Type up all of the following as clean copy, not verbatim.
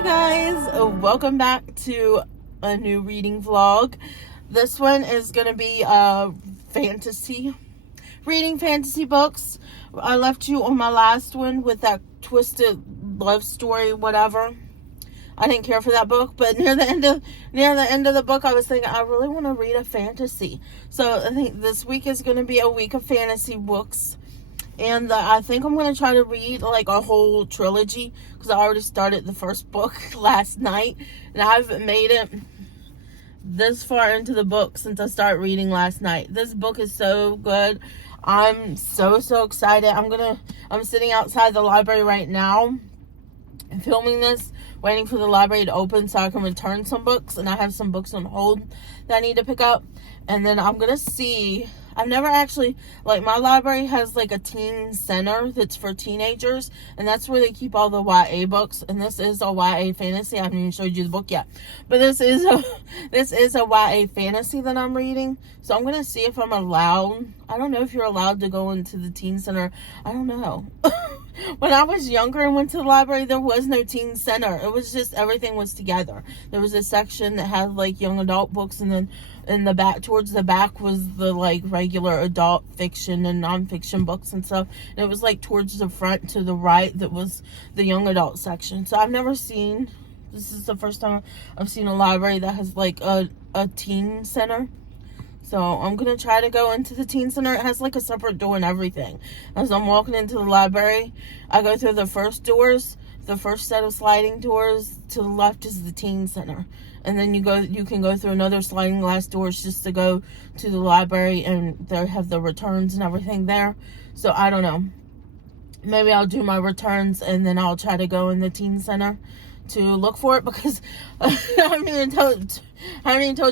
Hi guys, welcome back to a new reading vlog. This one is going to be reading fantasy books. I left you on my last one with that twisted love story, whatever. I didn't care for that book, but near the end of the book, I was thinking I really want to read a fantasy. So I think this week is going to be a week of fantasy books. And I think I'm going to try to read like a whole trilogy because I already started the first book last night. And I haven't made it this far into the book since I started reading last night. This book is so good. I'm so excited. I'm sitting outside the library right now and filming this, waiting for the library to open so I can return some books. And I have some books on hold that I need to pick up. And then I'm going to see... I've never actually, like, my library has like a teen center that's for teenagers, and that's where they keep all the YA books. And this is a YA fantasy. I haven't even showed you the book yet, but this is a YA fantasy that I'm reading. So I'm gonna see if I'm allowed. I don't know if you're allowed to go into the teen center. I don't know. When I was younger and went to the library, there was no teen center. It was just, everything was together. There was a section that had like young adult books, and then in the back, towards the back, was the like regular adult fiction and nonfiction books and stuff. And it was like towards the front to the right that was the young adult section. So this is the first time I've seen a library that has like a teen center. So I'm going to try to go into the teen center. It has like a separate door and everything. As I'm walking into the library, I go through the first doors. The first set of sliding doors to the left is the teen center. And then you can go through another sliding glass doors just to go to the library, and they have the returns and everything there. So I don't know. Maybe I'll do my returns and then I'll try to go in the teen center to look for it, because I haven't even told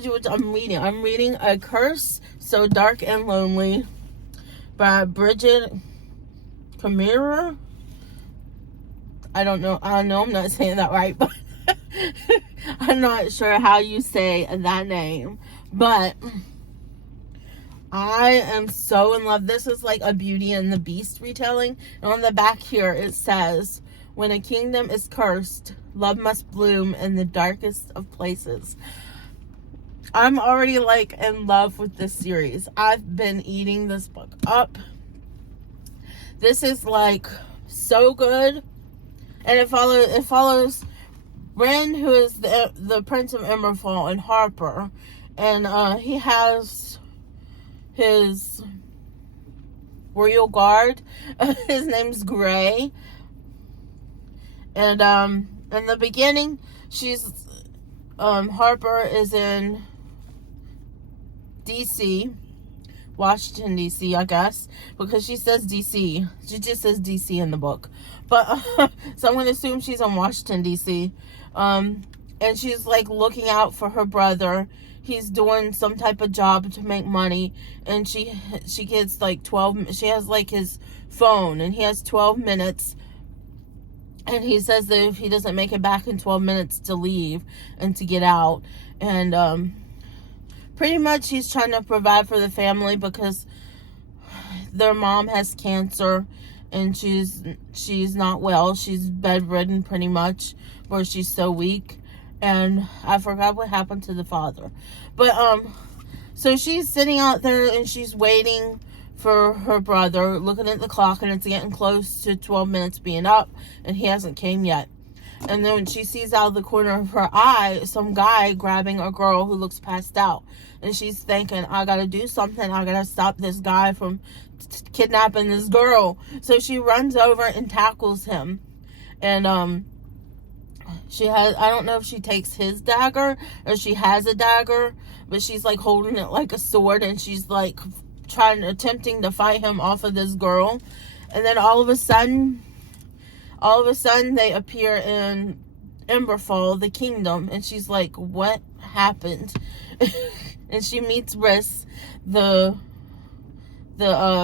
you what I'm reading. I'm reading A Curse So Dark and Lonely by Bridget Kamira. I don't know. I know I'm not saying that right, but I'm not sure how you say that name. But I am so in love. This is like a Beauty and the Beast retelling. And on the back here it says, "When a kingdom is cursed, love must bloom in the darkest of places." I'm already like in love with this series. I've been eating this book up. This is like so good. And it follows Ren, who is the Prince of Emberfall, and Harper. And he has his royal guard. His name's Gray. And in the beginning, Harper is in DC, Washington DC, I guess, because she says DC. She just says DC in the book. But so I'm going to assume she's in Washington DC. And she's like looking out for her brother. He's doing some type of job to make money, and she gets like 12. She has like his phone, and he has 12 minutes. And he says that if he doesn't make it back in 12 minutes, to leave and to get out. And pretty much he's trying to provide for the family because their mom has cancer, and she's not well. She's bedridden pretty much, where she's so weak. And I forgot what happened to the father. But so she's sitting out there and she's waiting for her brother, looking at the clock, and it's getting close to 12 minutes being up, and he hasn't came yet. And then she sees out of the corner of her eye some guy grabbing a girl who looks passed out, and she's thinking, I gotta do something. I gotta stop this guy from kidnapping this girl. So she runs over and tackles him. And I don't know if she takes his dagger or she has a dagger, but she's like holding it like a sword, and she's like attempting to fight him off of this girl. And then all of a sudden they appear in Emberfall, the kingdom, and she's like, what happened? And she meets Riss, the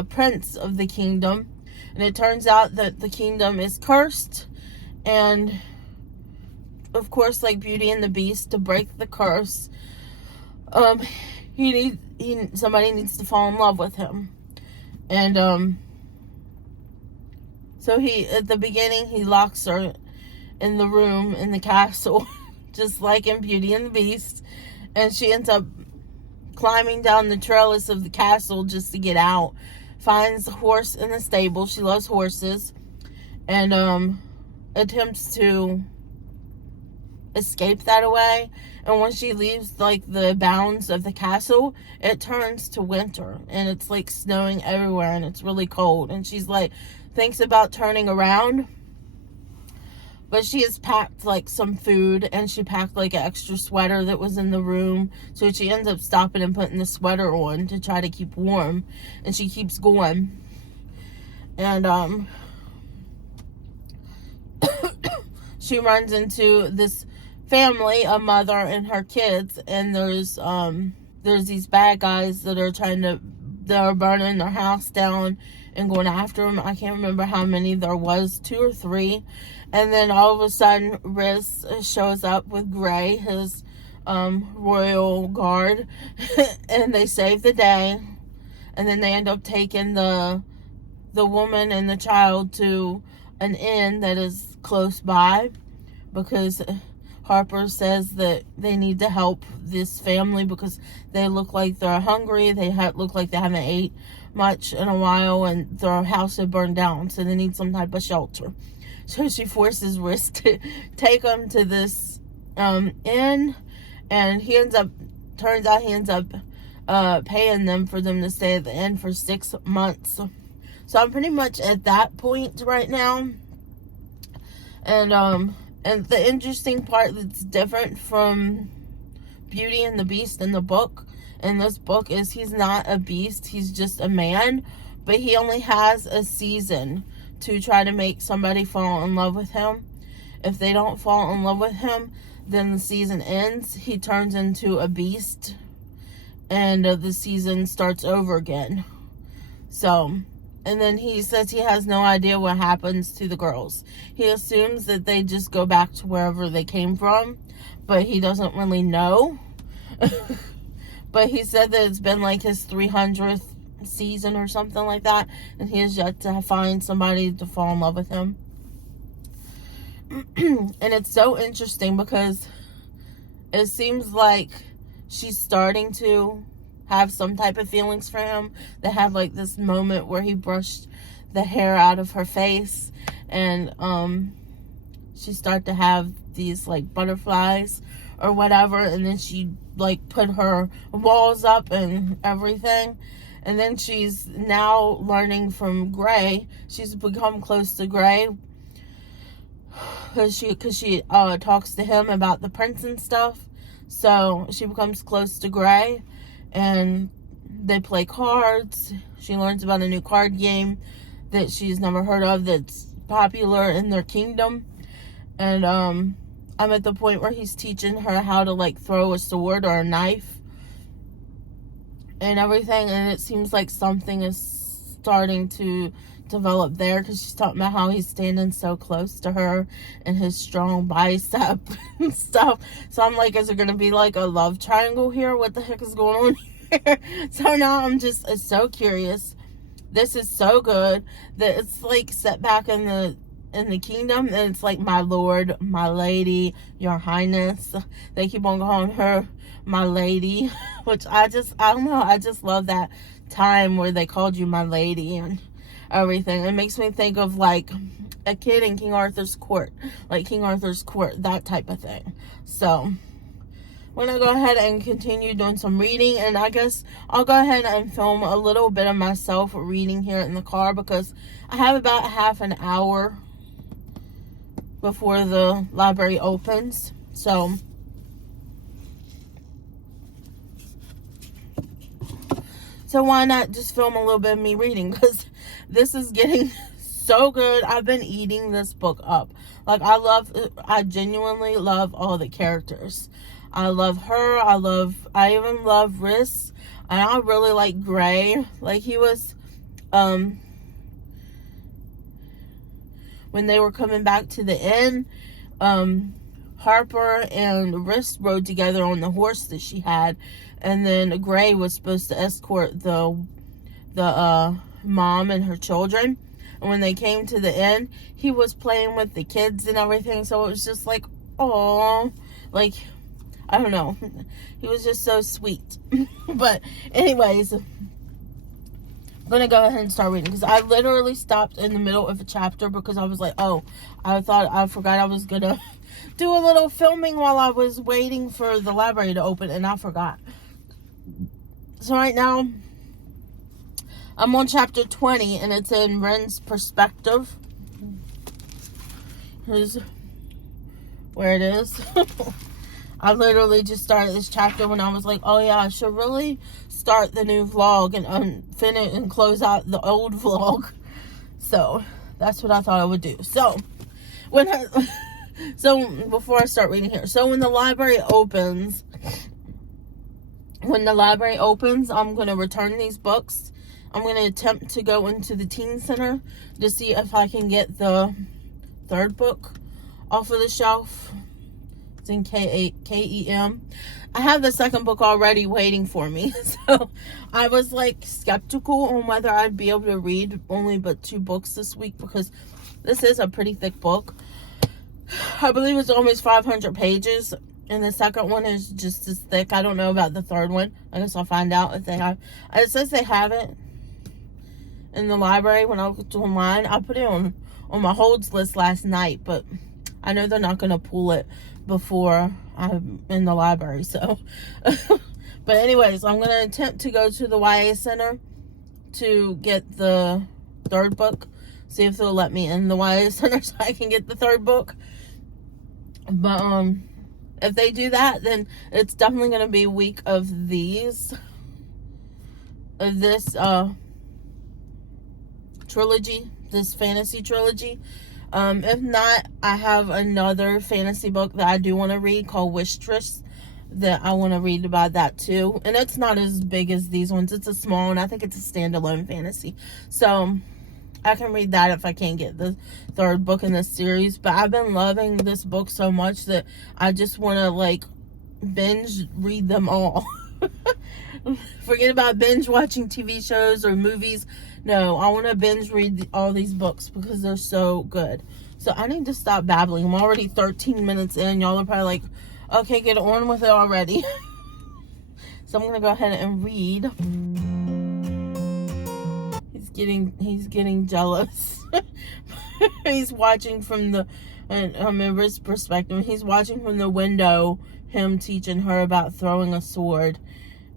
prince of the kingdom, and it turns out that the kingdom is cursed. And of course, like Beauty and the Beast, to break the curse, somebody needs to fall in love with him. And so at the beginning, he locks her in the room in the castle, just like in Beauty and the Beast. And she ends up climbing down the trellis of the castle just to get out. Finds a horse in the stable. She loves horses. And attempts to escape that away. And when she leaves like the bounds of the castle, it turns to winter and it's like snowing everywhere and it's really cold, and she's like thinks about turning around, but she has packed like some food, and she packed like an extra sweater that was in the room, so she ends up stopping and putting the sweater on to try to keep warm, and she keeps going. And she runs into this family, a mother and her kids, and there's these bad guys that are burning their house down and going after them. I can't remember how many there was, 2 or 3. And then all of a sudden Riz shows up with Gray, his royal guard, and they save the day. And then they end up taking the woman and the child to an inn that is close by, because Harper says that they need to help this family because they look like they're hungry. They look like they haven't ate much in a while, and their house had burned down, so they need some type of shelter. So she forces Riz to take them to this inn, and turns out he ends up paying them for them to stay at the inn for 6 months. So I'm pretty much at that point right now. And the interesting part that's different from Beauty and the Beast in this book is he's not a beast, he's just a man, but he only has a season to try to make somebody fall in love with him. If they don't fall in love with him, then the season ends. He turns into a beast, and the season starts over again. So, and then he says he has no idea what happens to the girls. He assumes that they just go back to wherever they came from, but he doesn't really know. But he said that it's been like his 300th season or something like that, and he has yet to find somebody to fall in love with him. And it's so interesting because it seems like she's starting to have some type of feelings for him. They had like this moment where he brushed the hair out of her face, and she started to have these like butterflies or whatever, and then she like put her walls up and everything. And then she's now learning from Gray. She's become close to Gray because she talks to him about the prince and stuff. So she becomes close to Gray, and they play cards. She learns about a new card game that she's never heard of that's popular in their kingdom. And I'm at the point where he's teaching her how to like throw a sword or a knife and everything, and it seems like something is starting to develop there, because she's talking about how he's standing so close to her and his strong bicep and stuff. So I'm like, is there gonna be like a love triangle here? What the heck is going on here? So now I'm just so curious. This is so good that it's like set back in the kingdom, and it's like my lord, my lady, your highness. They keep on calling her my lady, which I don't know, I just love that time where they called you my lady and everything. It makes me think of like a kid in King Arthur's court, like King Arthur's court, that type of thing. So we're gonna go ahead and continue doing some reading, and I guess I'll go ahead and film a little bit of myself reading here in the car, because I have about half an hour before the library opens. So why not just film a little bit of me reading, because this is getting so good. I've been eating this book up. Like, I genuinely love all the characters. I love her. I even love Riz. And I really like Gray. Like, he was, when they were coming back to the inn, Harper and Riz rode together on the horse that she had. And then Gray was supposed to escort the mom and her children. when they came to the end, he was playing with the kids and everything. So it was just like, oh, like, I don't know. He was just so sweet. But anyways, I'm going to go ahead and start reading. Because I literally stopped in the middle of a chapter because I was like, oh, I forgot I was going to do a little filming while I was waiting for the library to open. And I forgot. So right now, I'm on chapter 20, and it's in Ren's perspective. Here's where it is. I literally just started this chapter when I was like, oh yeah, I should really start the new vlog and finish and close out the old vlog. So that's what I thought I would do. So before I start reading here, so when the library opens, I'm going to return these books. I'm going to attempt to go into the teen center to see if I can get the third book off of the shelf. It's in KEM. I have the second book already waiting for me. So I was like skeptical on whether I'd be able to read only but 2 books this week, because this is a pretty thick book. I believe it's almost 500 pages. And the second one is just as thick. I don't know about the third one. I guess I'll find out if they have. It says they have it in the library when I looked online. I put it on my holds list last night, but I know they're not going to pull it before I'm in the library. So, but anyways, I'm going to attempt to go to the YA Center to get the third book. See if they'll let me in the YA Center so I can get the third book. But, if they do that, then it's definitely going to be a week of this trilogy, this fantasy trilogy. If not, I have another fantasy book that I do want to read called Wistress that I want to read about that too. And it's not as big as these ones. It's a small one. I think it's a standalone fantasy. So I can read that if I can't get the third book in this series. But I've been loving this book so much that I just want to like binge read them all. Forget about binge watching TV shows or movies. No, I want to binge read all these books because they're so good. So I need to stop babbling. I'm already 13 minutes in. Y'all are probably like, okay, get on with it already. So I'm going to go ahead and read. He's getting jealous. He's watching from the Rick's perspective. He's watching from the window, him teaching her about throwing a sword,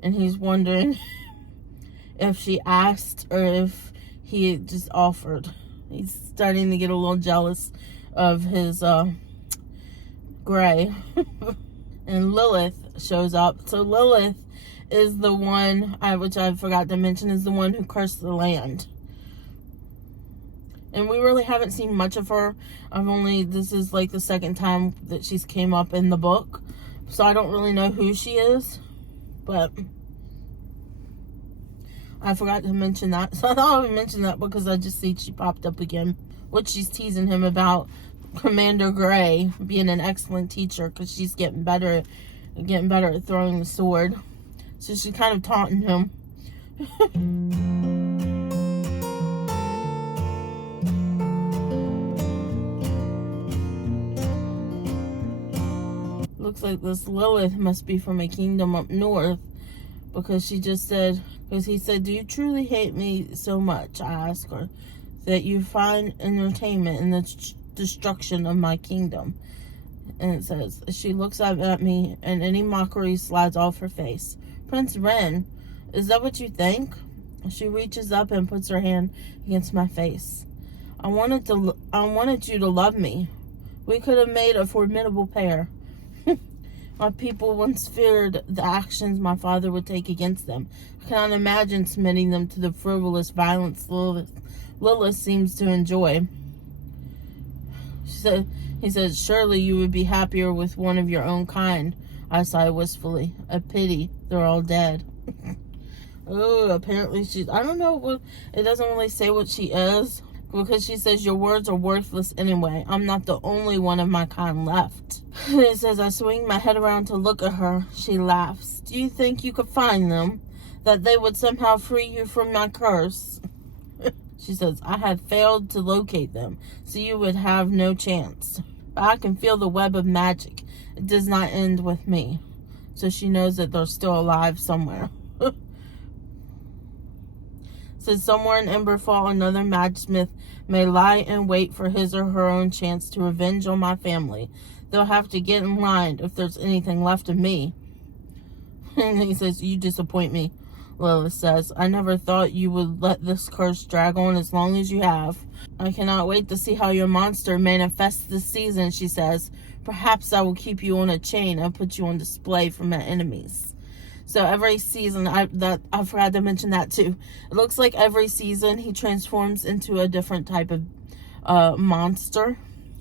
and he's wondering if she asked or if he just offered. He's starting to get a little jealous of his Gray. And Lilith shows up. So Lilith is the one, which I forgot to mention, is the one who cursed the land. And we really haven't seen much of her. This is like the second time that she's came up in the book. So I don't really know who she is. But I forgot to mention that. So I thought I would mention that because I just see she popped up again. Which she's teasing him about Commander Gray being an excellent teacher because she's getting better at throwing the sword. So she's kind of taunting him. Looks like this Lilith must be from a kingdom up north, because he said, do you truly hate me so much, I asked her, that you find entertainment in the destruction of my kingdom? And it says, she looks up at me and any mockery slides off her face. Prince Ren, is that what you think? She reaches up and puts her hand against my face. I wanted you to love me. We could have made a formidable pair. My people once feared the actions my father would take against them. I cannot imagine submitting them to the frivolous violence Lilith seems to enjoy. He said, surely you would be happier with one of your own kind. I sighed wistfully. A pity. They're all dead. Oh, apparently I don't know, it doesn't really say what she is. Because she says, your words are worthless anyway. I'm not the only one of my kind left. It says, I swing my head around to look at her. She laughs. Do you think you could find them? That they would somehow free you from my curse? She says, I had failed to locate them, so you would have no chance. But I can feel the web of magic. It does not end with me. So she knows that they're still alive somewhere. Says somewhere in Emberfall, another magsmith may lie in wait for his or her own chance to revenge on my family. They'll have to get in line if there's anything left of me. And he says, you disappoint me, Lilith says. I never thought you would let this curse drag on as long as you have. I cannot wait to see how your monster manifests this season, she says. Perhaps I will keep you on a chain and put you on display for my enemies. So every season, I forgot to mention that too. It looks like every season he transforms into a different type of monster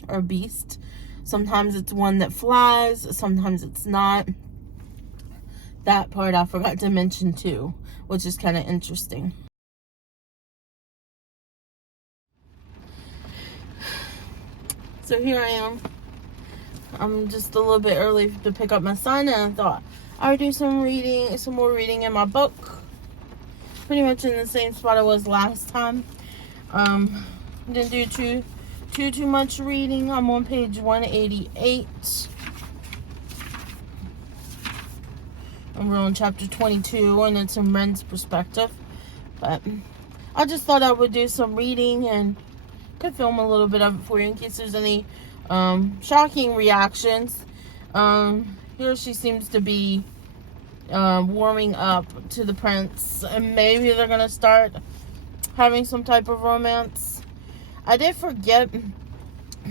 or beast. Sometimes it's one that flies, sometimes it's not. That part I forgot to mention too, which is kind of interesting. So here I am. I'm just a little bit early to pick up my son, and I thought I would do some more reading in my book. Pretty much in the same spot I was last time. Didn't do too much reading. I'm on page 188. And we're on chapter 22, and it's in Ren's perspective. But I just thought I would do some reading and could film a little bit of it for you in case there's any shocking reactions. Here she seems to be warming up to the prince, and maybe they're gonna start having some type of romance. I did forget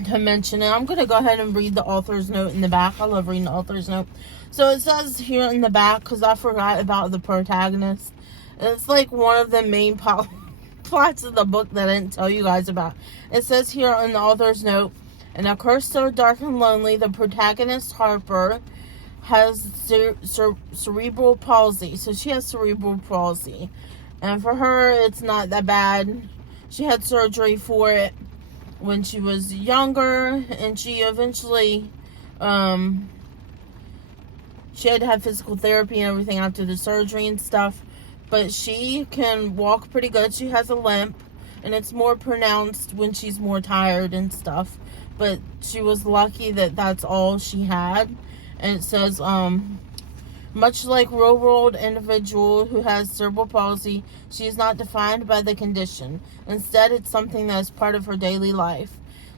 to mention it. I'm gonna go ahead and read the author's note in the back. I love reading the author's note. So it says here in the back, because I forgot about the protagonist. It's like one of the main plots of the book that I didn't tell you guys about. It says here in the author's note, in a curse so dark and lonely, the protagonist, Harper, has cerebral palsy. So she has cerebral palsy. And for her, it's not that bad. She had surgery for it when she was younger. And she eventually, she had to have physical therapy and everything after the surgery and stuff. But she can walk pretty good. She has a limp. And it's more pronounced when she's more tired and stuff. But she was lucky that that's all she had. And it says, much like real-world individual who has cerebral palsy, she is not defined by the condition. Instead, it's something that is part of her daily life.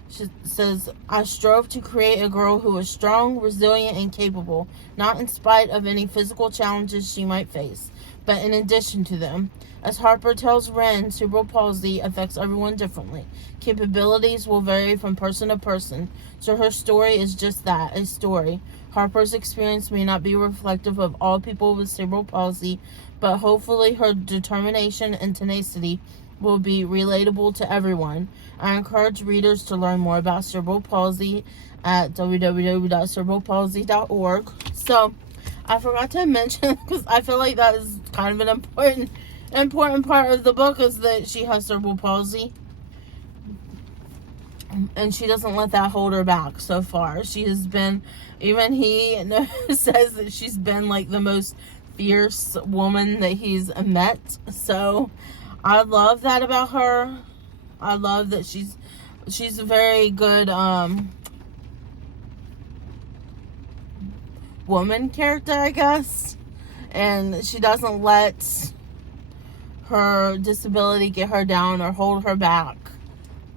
She says, I strove to create a girl who is strong, resilient, and capable, not in spite of any physical challenges she might face, but in addition to them. As Harper tells Ren, cerebral palsy affects everyone differently. Capabilities will vary from person to person, so her story is just that, a story. Harper's experience may not be reflective of all people with cerebral palsy, but hopefully her determination and tenacity will be relatable to everyone. I encourage readers to learn more about cerebral palsy at www.cerebralpalsy.org. So, I forgot to mention, because I feel like that is kind of an important part of the book, is that she has cerebral palsy. And she doesn't let that hold her back so far. She has been, even he says that she's been like the most fierce woman that he's met. So I love that about her. I love that she's a very good woman character, I guess. And she doesn't let her disability get her down or hold her back.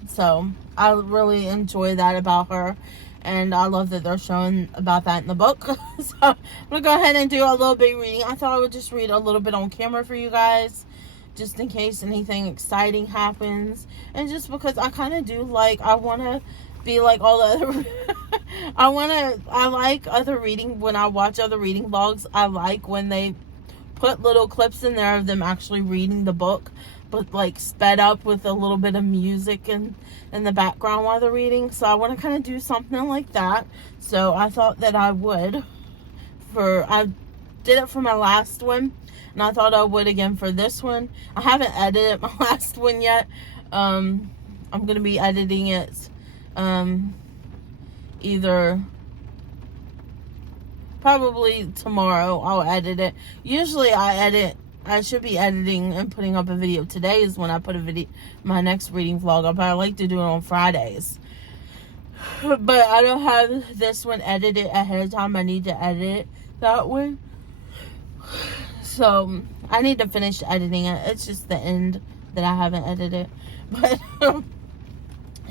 So I really enjoy that about her, and I love that they're showing about that in the book. So I'm gonna go ahead and do a little bit of reading. I thought I would just read a little bit on camera for you guys, just in case anything exciting happens, and just because I kind of do like, I want to be like all the other I like other reading. When I watch other reading vlogs, I like when they put little clips in there of them actually reading the book, but like sped up with a little bit of music in the background while they're reading. So I want to kind of do something like that. So I thought that I would. I did it for my last one, and I thought I would again for this one. I haven't edited my last one yet. I'm going to be editing it either probably tomorrow. I'll edit it. Usually I edit I should be editing and putting up a video. Today is when I put my next reading vlog up. I like to do it on Fridays. But I don't have this one edited ahead of time. I need to edit it that way. So I need to finish editing it. It's just the end that I haven't edited. But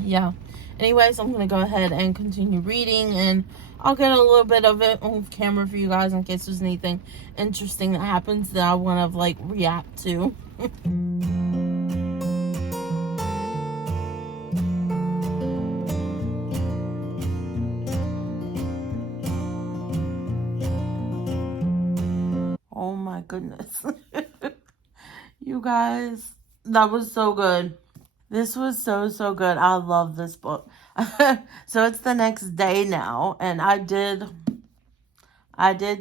yeah. Anyways, I'm going to go ahead and continue reading, and I'll get a little bit of it on camera for you guys in case there's anything interesting that happens that I want to like react to. Oh my goodness. You guys, that was so good. This was so good. I love this book. So it's the next day now, and I did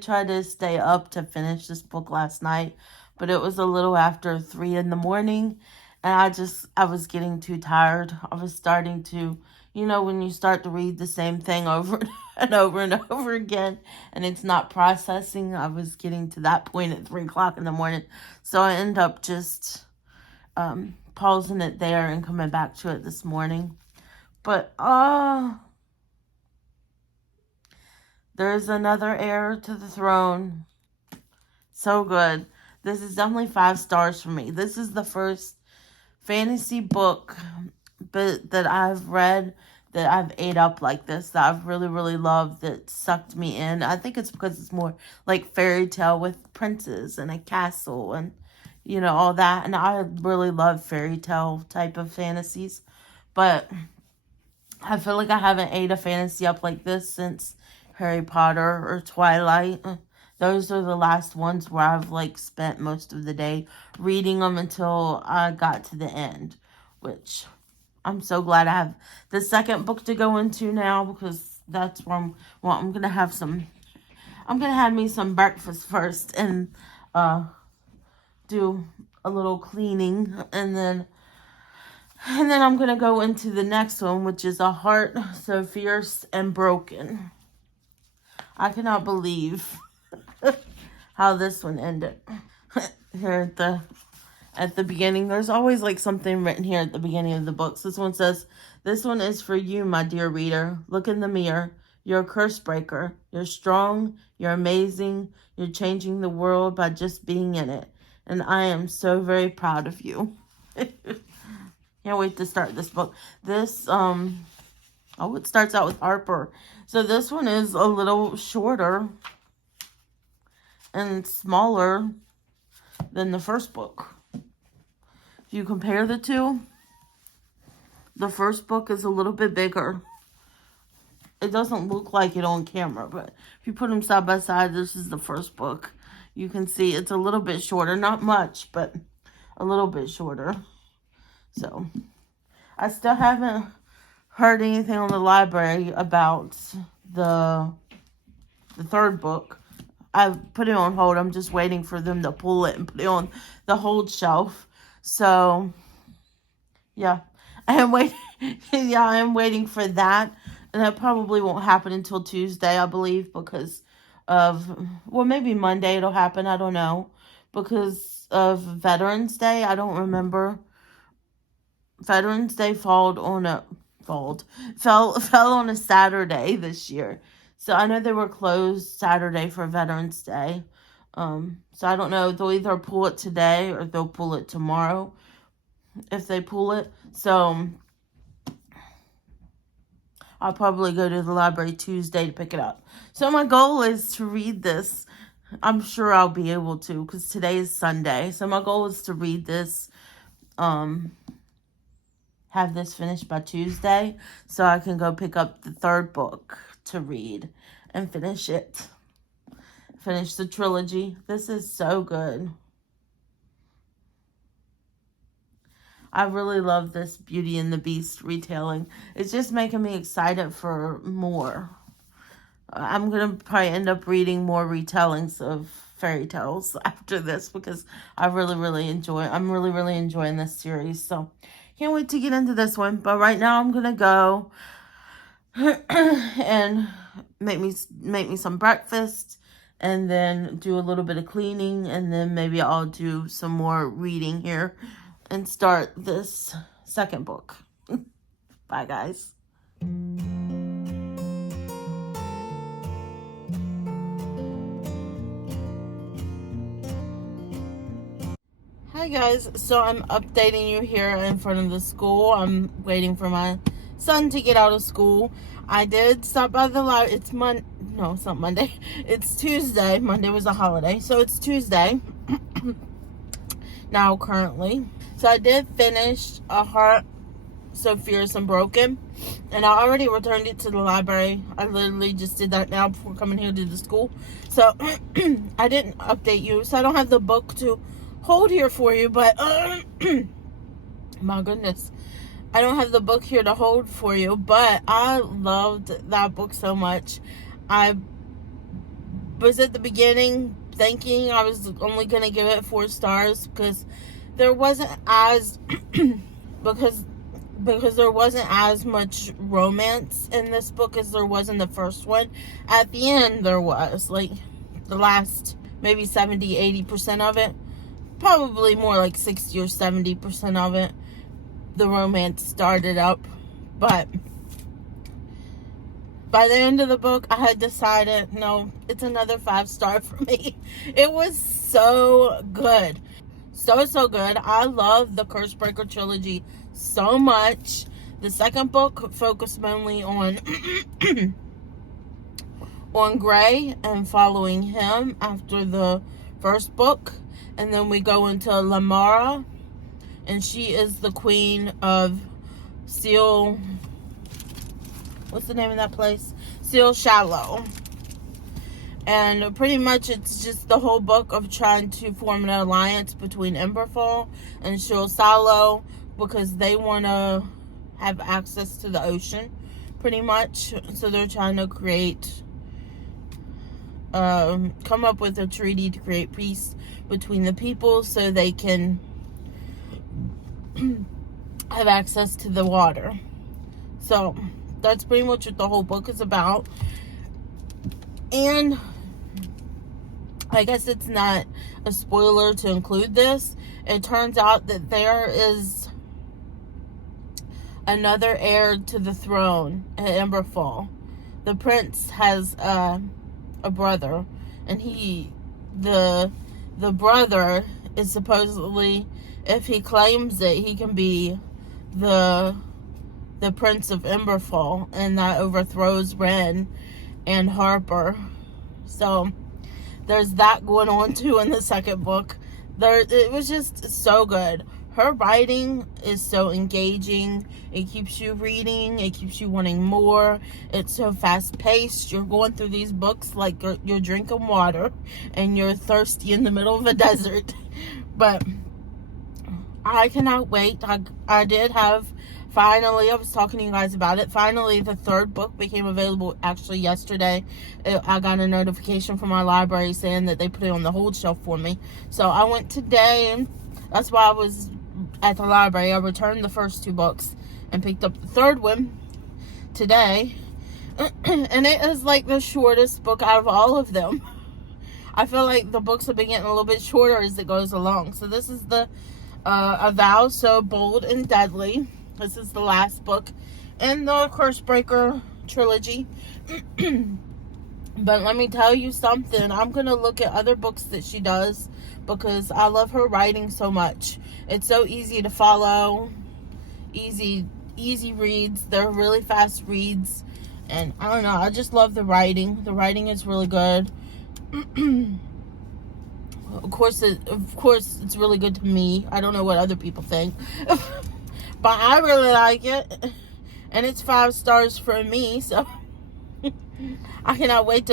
try to stay up to finish this book last night, but it was a little after 3 in the morning, and I was getting too tired. I was starting to, when you start to read the same thing over and over and over again, and it's not processing, I was getting to that point at 3 o'clock in the morning. So I ended up just pausing it there and coming back to it this morning. But there's another heir to the throne. So good. This is definitely 5 stars for me. This is the first fantasy book that I've read that I've ate up like this, that I've really loved, that sucked me in. I think it's because it's more like fairy tale with princes and a castle and, all that. And I really love fairy tale type of fantasies. But I feel like I haven't ate a fantasy up like this since Harry Potter or Twilight. Those are the last ones where I've like spent most of the day reading them until I got to the end, which I'm so glad I have the second book to go into now, because that's where I'm gonna have me some breakfast first and do a little cleaning, and then I'm gonna go into the next one, which is A Heart So Fierce and Broken. I cannot believe how this one ended. Here at the beginning, there's always like something written here at the beginning of the books. This one says, "This one is for you, my dear reader. Look in the mirror. You're a curse breaker. You're strong. You're amazing. You're changing the world by just being in it. And I am so very proud of you." Can't wait to start this book. This, it starts out with Harper. So this one is a little shorter and smaller than the first book. If you compare the two, the first book is a little bit bigger. It doesn't look like it on camera, but if you put them side by side, this is the first book. You can see it's a little bit shorter. Not much, but a little bit shorter. So, I still haven't heard anything on the library about the third book. I've put it on hold. I'm just waiting for them to pull it and put it on the hold shelf. So, yeah. I am waiting for that. And that probably won't happen until Tuesday, I believe, because of, well, maybe Monday it'll happen. I don't know. Because of Veterans Day. I don't remember. Veterans Day fell on a Saturday this year. So I know they were closed Saturday for Veterans Day. So I don't know. They'll either pull it today or they'll pull it tomorrow if they pull it. So I'll probably go to the library Tuesday to pick it up. So my goal is to read this. I'm sure I'll be able to, because today is Sunday. So my goal is to read this, have this finished by Tuesday, so I can go pick up the third book to read and finish it. Finish the trilogy. This is so good. I really love this Beauty and the Beast retelling. It's just making me excited for more. I'm going to probably end up reading more retellings of fairy tales after this, because I'm really enjoying this series. So can't wait to get into this one. But right now I'm going to go and make me some breakfast and then do a little bit of cleaning, and then maybe I'll do some more reading here and start this second book. Bye, guys. Hi guys, so I'm updating you here in front of the school. I'm waiting for my son to get out of school. I did stop by the library. It's no, it's not Monday. It's Tuesday. Monday was a holiday, so it's Tuesday now currently. So I did finish A Heart So Fierce and Broken, and I already returned it to the library. I literally just did that now before coming here to the school. So I didn't update you, so I don't have the book to hold here for you, but my goodness, I don't have the book here to hold for you, but I loved that book so much. I was at the beginning thinking I was only going to give it 4 stars because there wasn't as because there wasn't as much romance in this book as there was in the first one. At the end there was, like, the last maybe 70-80% of it, probably more like 60 or 70% of it, the romance started up. But by the end of the book, I had decided, no, it's another 5-star for me. It was so good. So good. I love the Cursebreaker Trilogy so much. The second book focused mainly on on Gray and following him after the first book. And then we go into Lamara, and she is the queen of Seal. What's the name of that place? Seal Shallow. And pretty much it's just the whole book of trying to form an alliance between Emberfall and Seal Shallow because they want to have access to the ocean, pretty much. So they're trying to create, come up with a treaty to create peace between the people so they can have access to the water. So that's pretty much what the whole book is about. And I guess it's not a spoiler to include this. It turns out that there is another heir to the throne at Emberfall. The prince has a brother, and the brother is supposedly, if he claims it, he can be the Prince of Emberfall, and that overthrows Ren and Harper. So there's that going on too in the second book. It was just so good. Her writing is so engaging. It keeps you reading. It keeps you wanting more. It's so fast-paced. You're going through these books like you're drinking water and you're thirsty in the middle of a desert. But I cannot wait. I did have, finally, I was talking to you guys about it. Finally, the third book became available actually yesterday. I got a notification from my library saying that they put it on the hold shelf for me. So I went today, and that's why I was at the library. I returned the first 2 books and picked up the third one today. And it is like the shortest book out of all of them. I feel like the books have been getting a little bit shorter as it goes along. So this is the A Vow So Bold and Deadly. This is the last book in the Cursebreaker Trilogy. But let me tell you something. I'm going to look at other books that she does because I love her writing so much. It's so easy to follow. Easy reads. They're really fast reads. And I don't know. I just love the writing. The writing is really good. Of course, it's really good to me. I don't know what other people think. But I really like it. And it's 5 stars for me. So I cannot wait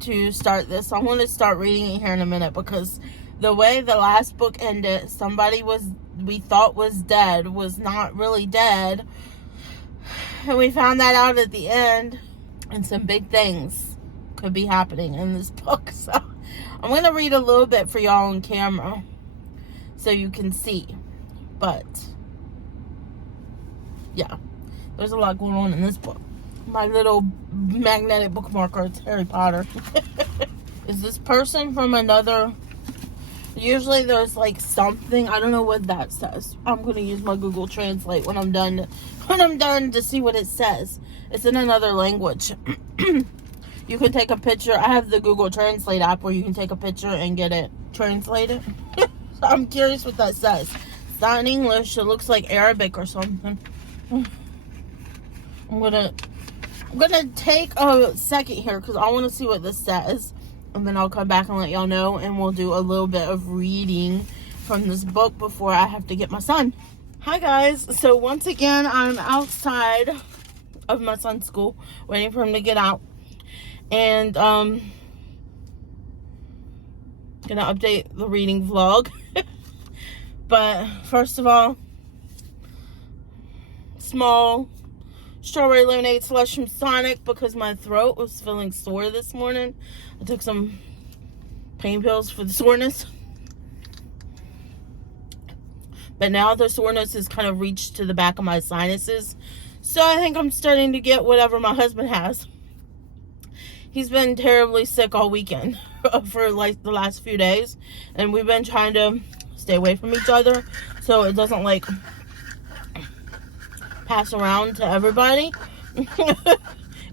to start this. I want to start reading it here in a minute because the way the last book ended, somebody we thought was dead was not really dead. And we found that out at the end. And some big things could be happening in this book. So I'm going to read a little bit for y'all on camera so you can see. But yeah, there's a lot going on in this book. my little magnetic bookmarker. It's Harry Potter. Is this person from another? Usually there's like something. I don't know what that says. I'm gonna use my Google Translate when I'm done. When I'm done to see what it says. It's in another language. You can take a picture. I have the Google Translate app where you can take a picture and get it translated. So I'm curious what that says. It's not in English. It looks like Arabic or something. I'm gonna take a second here because I want to see what this says, and then I'll come back and let y'all know, and we'll do a little bit of reading from this book before I have to get my son. Hi guys. So once again, I'm outside of my son's school waiting for him to get out, and gonna update the reading vlog. But first of all, small strawberry lemonade slush from Sonic because my throat was feeling sore this morning. I took some pain pills for the soreness, but now the soreness has kind of reached to the back of my sinuses, so I think I'm starting to get whatever my husband has. He's been terribly sick all weekend for like the last few days, and we've been trying to stay away from each other so it doesn't like pass around to everybody.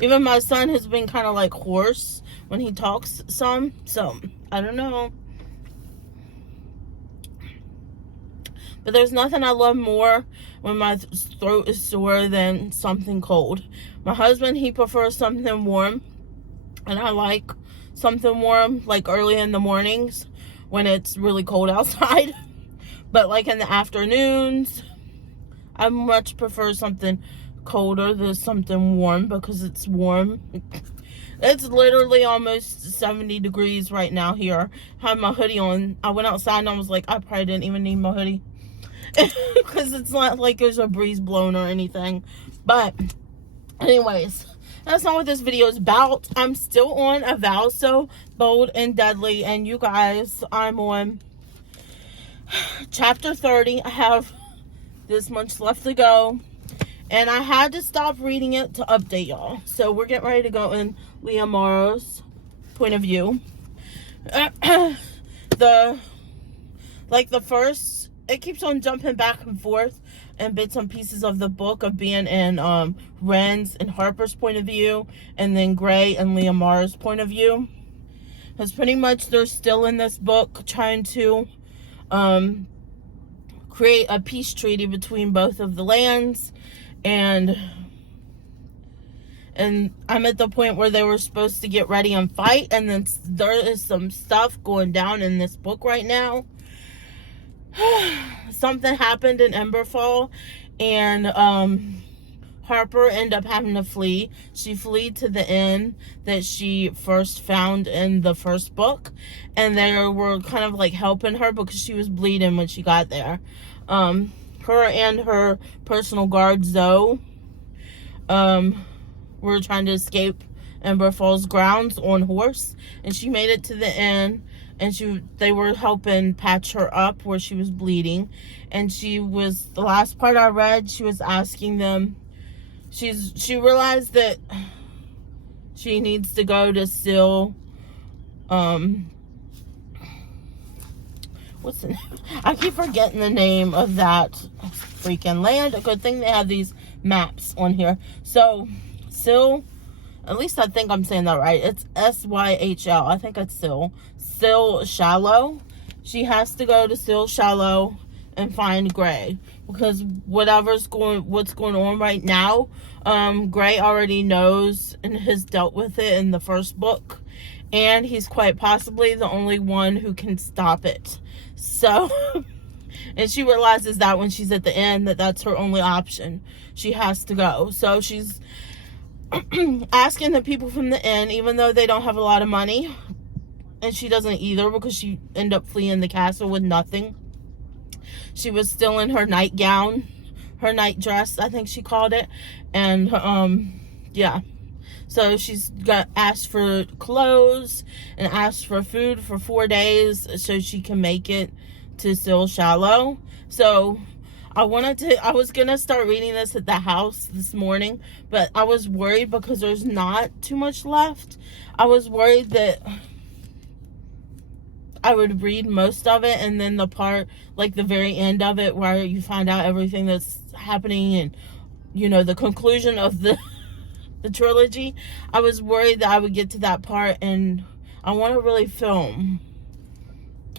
Even my son has been kind of like hoarse when he talks some, so I don't know. But there's nothing I love more when my throat is sore than something cold. My husband, he prefers something warm, and I like something warm like early in the mornings when it's really cold outside. But like in the afternoons, I much prefer something colder than something warm because it's warm. It's literally almost 70 degrees right now here. I have my hoodie on. I went outside and I was like, I probably didn't even need my hoodie. Because it's not like there's a breeze blowing or anything. But anyways, that's not what this video is about. I'm still on A Vow So Bold and Deadly. And you guys, I'm on chapter 30. I have this much left to go, and I had to stop reading it to update y'all. So we're getting ready to go in Leah Morrow's point of view. The first, it keeps on jumping back and forth and bits and pieces of the book of being in Ren's and Harper's point of view, and then Gray and Leah Morrow's point of view. Because pretty much they're still in this book trying to create a peace treaty between both of the lands, and I'm at the point where they were supposed to get ready and fight, and then there is some stuff going down in this book right now. Something happened in Emberfall, and Harper ended up having to flee. She fled to the inn that she first found in the first book, and they were kind of like helping her because she was bleeding when she got there. Her and her personal guard Zoe were trying to escape Emberfall's grounds on horse, and she made it to the inn, and they were helping patch her up where she was bleeding. And she was, the last part I read, she was asking them, she realized that she needs to go to Syl, what's the name? I keep forgetting the name of that freaking land. A good thing they have these maps on here. So Syl, at least I think I'm saying that right. It's Syhl. I think it's Syl. Syl Shallow. She has to go to Syl Shallow and find Gray, because what's going on right now, Gray already knows and has dealt with it in the first book, and he's quite possibly the only one who can stop it. So and she realizes that when she's at the end, that's her only option. She has to go. So she's asking the people from the inn, even though they don't have a lot of money, and she doesn't either because she ended up fleeing the castle with nothing. She was still in her nightgown, her night dress, I think she called it. And yeah, so she's got asked for clothes and asked for food for 4 days so she can make it to Syl Shallow. So I was gonna start reading this at the house this morning, but I was worried because there's not too much left. I was worried that I would read most of it, and then the part, like the very end of it, where you find out everything that's happening and, the conclusion of the trilogy. I was worried that I would get to that part and I want to really film,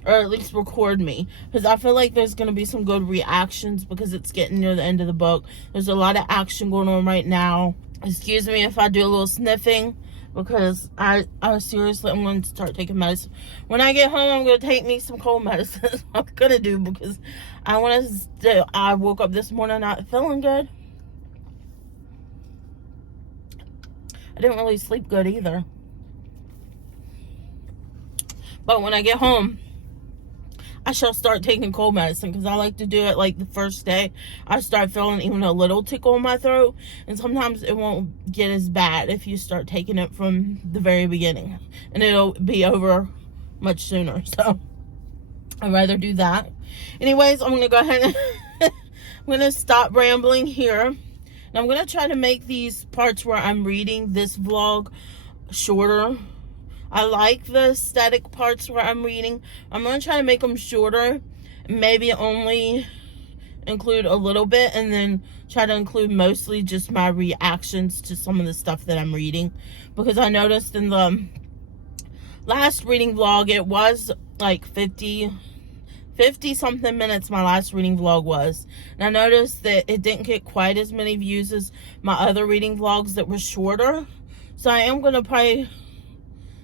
or at least record me, because I feel like there's going to be some good reactions because it's getting near the end of the book. There's a lot of action going on right now. Excuse me if I do a little sniffing, because I seriously, I'm going to start taking medicine. When I get home, I'm going to take me some cold medicine. That's what I'm going to do, because I woke up this morning not feeling good. I didn't really sleep good either. But when I get home, I shall start taking cold medicine, because I like to do it like the first day I start feeling even a little tickle in my throat, and sometimes it won't get as bad if you start taking it from the very beginning, and it'll be over much sooner. So I'd rather do that. Anyways, I'm gonna go ahead and I'm gonna stop rambling here, and I'm gonna try to make these parts where I'm reading this vlog shorter. I like the static parts where I'm reading. I'm going to try to make them shorter. Maybe only include a little bit, and then try to include mostly just my reactions to some of the stuff that I'm reading. Because I noticed in the last reading vlog, it was like 50 something minutes my last reading vlog was. And I noticed that it didn't get quite as many views as my other reading vlogs that were shorter. So I am going to probably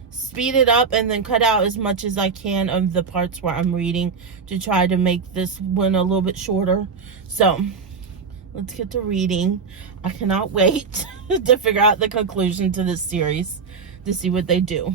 speed it up and then cut out as much as I can of the parts where I'm reading to try to make this one a little bit shorter. So let's get to reading. I cannot wait to figure out the conclusion to this series, to see what they do.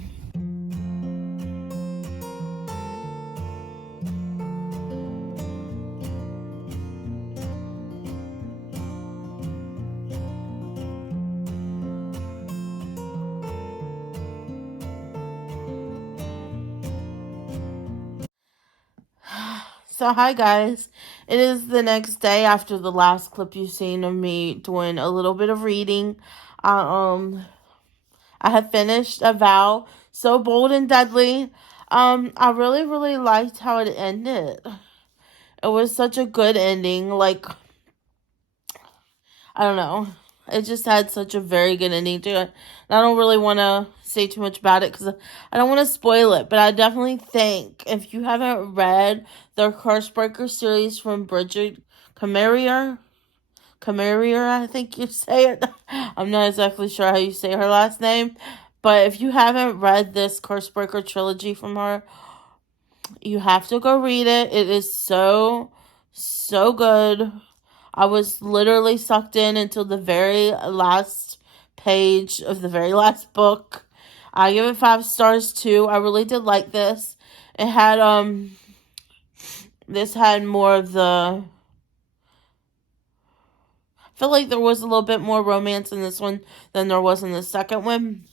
So hi guys, it is the next day after the last clip you've seen of me doing a little bit of reading. I have finished A Vow, So Bold and Deadly. I really liked how it ended. It was such a good ending. Like, I don't know. It just had such a very good ending to it. And I don't really want to say too much about it because I don't want to spoil it. But I definitely think if you haven't read the Cursebreaker series from Bridget Camerier, I think you say it. I'm not exactly sure how you say her last name. But if you haven't read this Cursebreaker Trilogy from her, you have to go read it. It is so good. I was literally sucked in until the very last page of the very last book. I give it 5 stars too. I really did like this. It had this had more of the, I feel like there was a little bit more romance in this one than there was in the second one.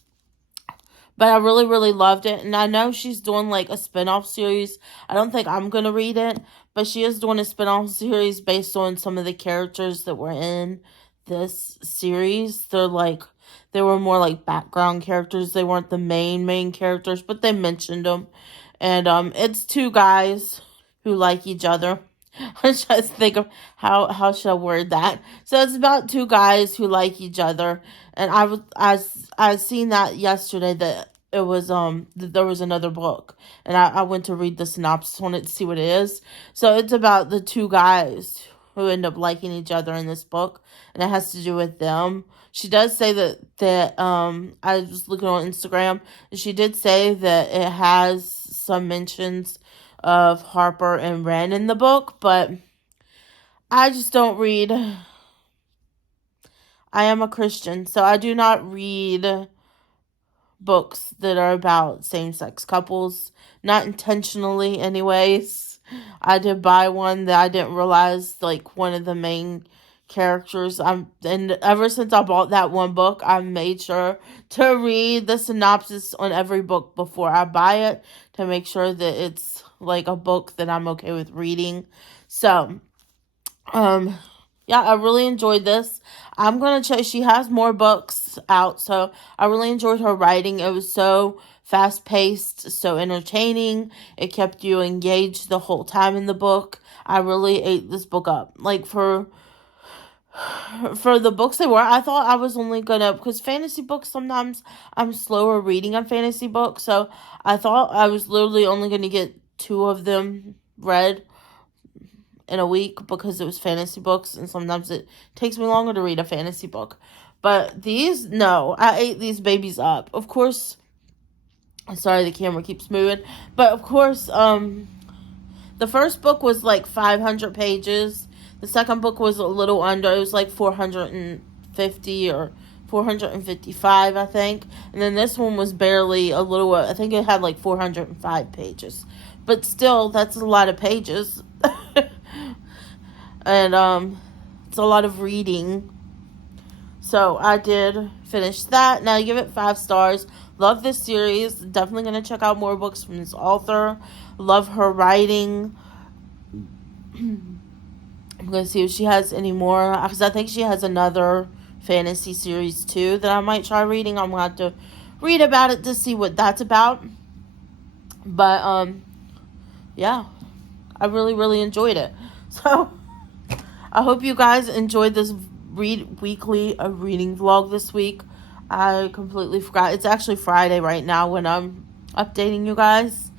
But I really loved it. And I know she's doing like a spinoff series. I don't think I'm going to read it. But she is doing a spinoff series based on some of the characters that were in this series. They were more like background characters. They weren't the main characters. But they mentioned them. And it's 2 guys who like each other. I'm trying to think of how should I word that. So it's about 2 guys who like each other, and I seen that yesterday that it was that there was another book, and I went to read the synopsis on it to see what it is. So it's about the 2 guys who end up liking each other in this book, and it has to do with them. She does say that I was looking on Instagram, and she did say that it has some mentions of Harper and Ren in the book, but I just don't read. I am a Christian, so I do not read books that are about same-sex couples, not intentionally anyways. I did buy one that I didn't realize, like, one of the main characters, and ever since I bought that one book, I made sure to read the synopsis on every book before I buy it, to make sure that it's like a book that I'm okay with reading. So Um, yeah, I really enjoyed this. I'm gonna check. She has more books out, so I really enjoyed her writing. It was so fast paced, so entertaining. It kept you engaged the whole time in the book. I really ate this book up. Like for the books they were, I thought I was only gonna, because fantasy books sometimes I'm slower reading on fantasy books, so I thought I was literally only gonna get two of them read in a week because it was fantasy books, and sometimes it takes me longer to read a fantasy book. But these, no, I ate these babies up. Of course, sorry the camera keeps moving, but of course, the first book was like 500 pages. The second book was a little under. It was like 450 or 455, I think. And then this one was barely a little, I think it had like 405 pages. But still, that's a lot of pages. And it's a lot of reading. So I did finish that. Now I give it 5 stars. Love this series. Definitely going to check out more books from this author. Love her writing. I'm going to see if she has any more, because I think she has another fantasy series too that I might try reading. I'm going to have to read about it to see what that's about. But yeah, I really, really enjoyed it. So I hope you guys enjoyed this weekly reading vlog this week. I completely forgot. It's actually Friday right now when I'm updating you guys.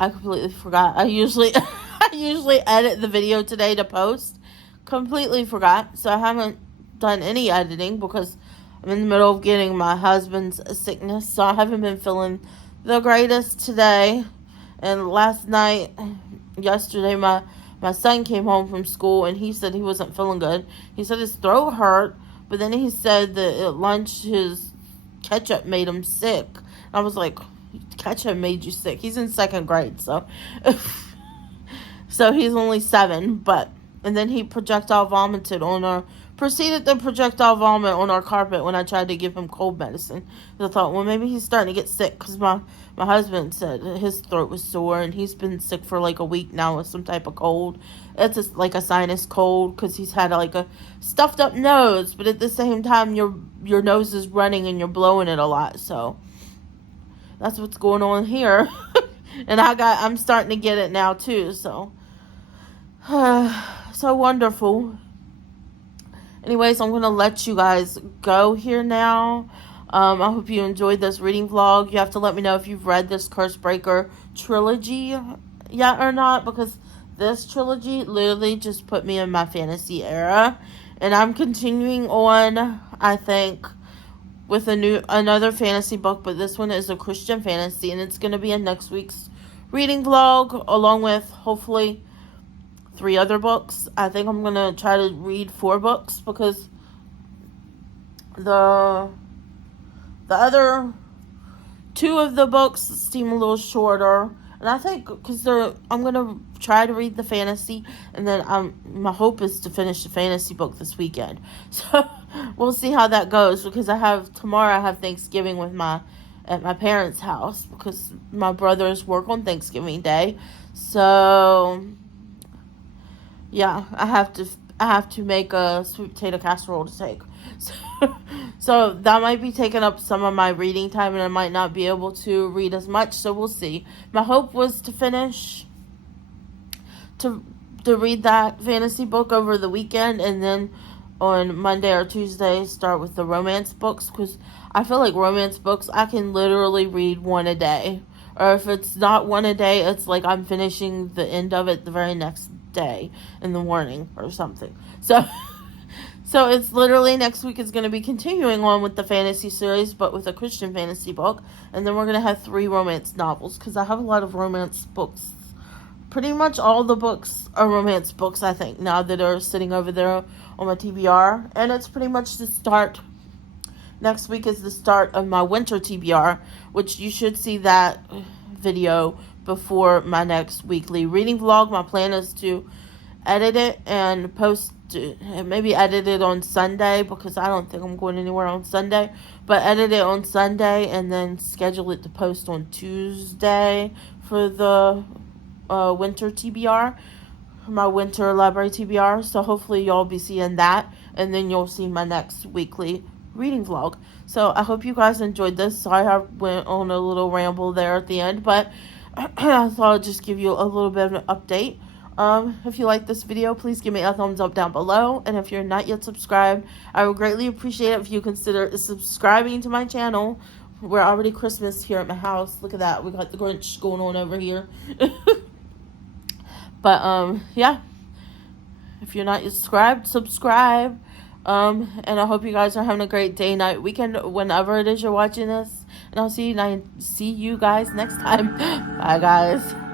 I completely forgot. I usually edit the video today to post. Completely forgot. So I haven't done any editing because I'm in the middle of getting my husband's sickness. So I haven't been feeling the greatest today. And yesterday, my son came home from school and he said he wasn't feeling good. He said his throat hurt, but then he said that at lunch his ketchup made him sick. I was like, ketchup made you sick? He's in 2nd grade, so so he's only 7. And then he proceeded to projectile vomit on our carpet when I tried to give him cold medicine. I thought, well, maybe he's starting to get sick, because my husband said his throat was sore and he's been sick for like a week now with some type of cold. It's just like a sinus cold, because he's had like a stuffed up nose, but at the same time your nose is running and you're blowing it a lot. So that's what's going on here. And I'm starting to get it now too. So so wonderful. Anyways, I'm going to let you guys go here now. I hope you enjoyed this reading vlog. You have to let me know if you've read this Cursebreaker Trilogy yet or not, because this trilogy literally just put me in my fantasy era. And I'm continuing on, I think, with another fantasy book, but this one is a Christian fantasy, and it's going to be in next week's reading vlog, along with, hopefully, 3 other books. I think I'm going to try to read 4 books, because the other 2 of the books seem a little shorter. And I think because I'm going to try to read the fantasy, and then my hope is to finish the fantasy book this weekend. So we'll see how that goes, because tomorrow I have Thanksgiving at my parents' house, because my brothers work on Thanksgiving Day. So yeah, I have to make a sweet potato casserole to take. So that might be taking up some of my reading time, and I might not be able to read as much, so we'll see. My hope was to finish to read that fantasy book over the weekend, and then on Monday or Tuesday start with the romance books, because I feel like romance books I can literally read 1 a day. Or if it's not 1 a day, it's like I'm finishing the end of it the very next day in the morning or something. So it's literally next week is going to be continuing on with the fantasy series, but with a Christian fantasy book. And then we're going to have 3 romance novels, because I have a lot of romance books. Pretty much all the books are romance books, I think, now that are sitting over there on my TBR. And it's pretty much the start. Next week is the start of my winter TBR, which you should see that video before my next weekly reading vlog. My plan is to edit it and post it, maybe edit it on Sunday, because I don't think I'm going anywhere on Sunday, but edit it on Sunday and then schedule it to post on Tuesday for the winter TBR. my winter library TBR. So hopefully y'all be seeing that, and then you'll see my next weekly reading vlog. So I hope you guys enjoyed this. Sorry I went on a little ramble there at the end, but I thought I'd just give you a little bit of an update. If you like this video, please give me a thumbs up down below, and if you're not yet subscribed, I would greatly appreciate it if you consider subscribing to my channel. We're already Christmas here at my house. Look at that. We got the Grinch going on over here. But, yeah. If you're not yet subscribe. And I hope you guys are having a great day, night, weekend, whenever it is you're watching this. And I'll see you guys next time. Bye, guys.